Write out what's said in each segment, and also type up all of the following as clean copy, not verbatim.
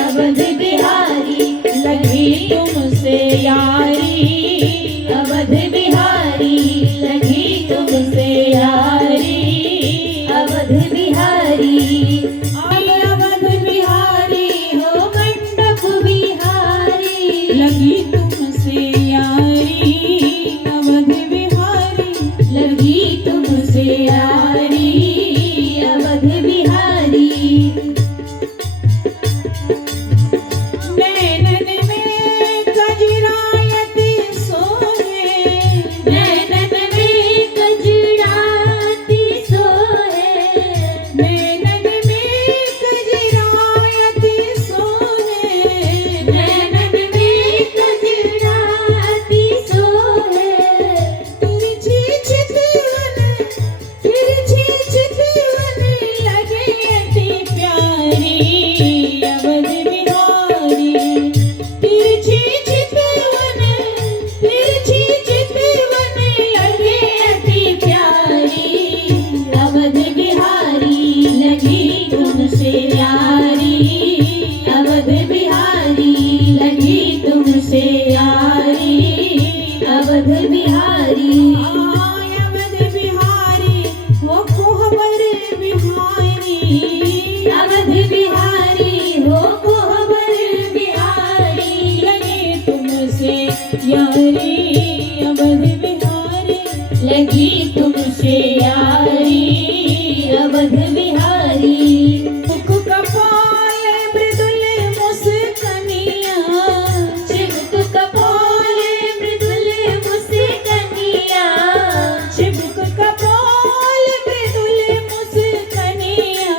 अवध बिहारी लगी तुमसे यारी, अवध बिहारी लगी तुमसे यारी, अवध बिहारी। अवध बिहारी हो मंडप बिहारी लगी तुमसे यारी, अवध बिहारी लगी तुमसे यारी, अवध बिहारी। नैनन में कजरायती सोहे, नैनन में कजराती सोहे, नैनन में कजरायती सोहे, नैनन में कजराती सोहे। तिरछी चितवन लगे अति प्यारी, अवध बिहारी। तिरछी चितवन लगे अति प्यारी, अवध बिहारी लगी तुमसे यारी, अवध बिहारी लगी तुमसे यारी, अवध बिहारी। अवध बिहारी हो कोहबर बिहारी, अवध बिहारी हो कोहबर बिहारी लगे तुमसे यारी, अवध बिहारी लगी तुमसे यारी, अवध बिहारी। मुख कपाल मृदुल मुस्कनिया, चिबुक कपोल मृदुल मुस्कनिया, चिबुक कपाल मृदुल मुस्कनिया,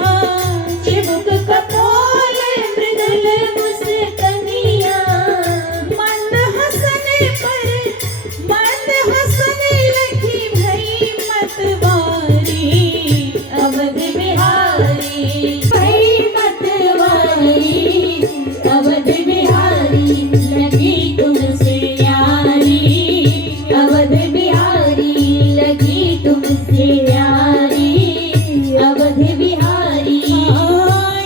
चिबुक कपोल मृदुल मुस्कनिया। मंद हंसने लगी भई मतवारी, अवध बिहारी भई मतवारी, अवध बिहारी लगी तुमसे यारी, अवध बिहारी लगी तुमसे यारी, अवध बिहारी।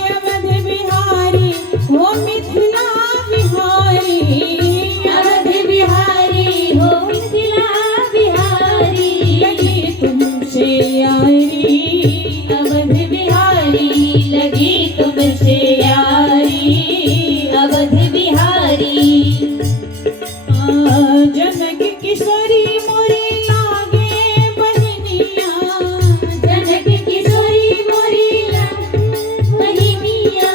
अवध बिहारी हो मिथिला बिहारी, अवध बिहारी हो मिथिला बिहारी लगी तुमसे यारी, अवध बिहारी लगी तुमसे यारी, अवध बिहारी। जनक किशोरी मोरी लागे बहनिया, जनक किशोरी मोरी बहनिया,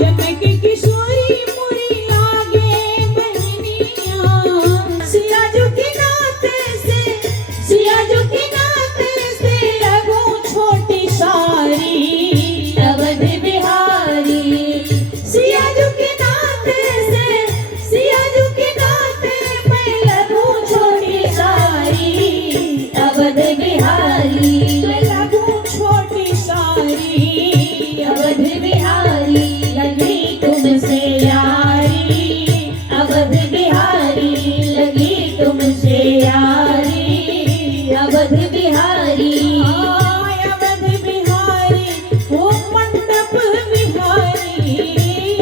जनक किशोरी मोरी लागे बहनिया। सियाजू के नाते से, सियाजू के नाते से लगूं छोटी सारी, अवध बिहारी। सियाजू के नाते से, सियाजू के नाते मैं लगूं छोटी सारी, अवध बिहारी लगूं छोटी सारी, अवध बिहारी लगी तुमसे यारी, अवध बिहारी लगी तुमसे यारी, अवध बिहारी। अवध बिहारी हो मंडप बिहारी,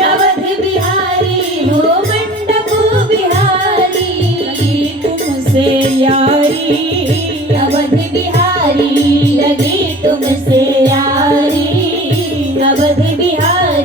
अवध बिहारी हो मंडप बिहारी लगी तुमसे यारी, अवध बिहारी लगी तुमसे यारी, अवध बिहारी।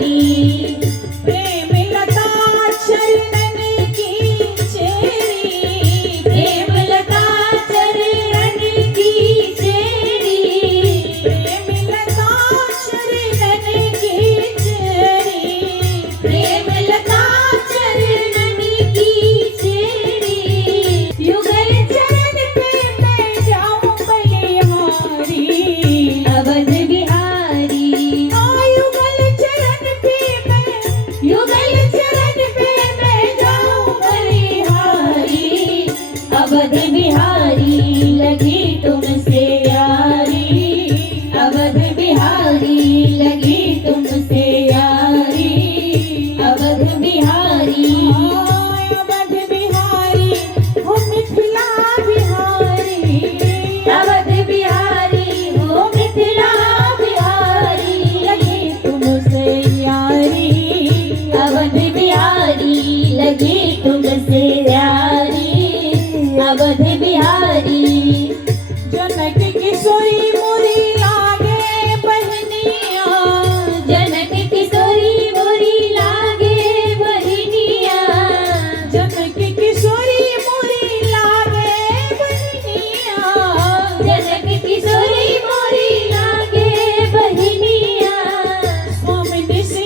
मंडी से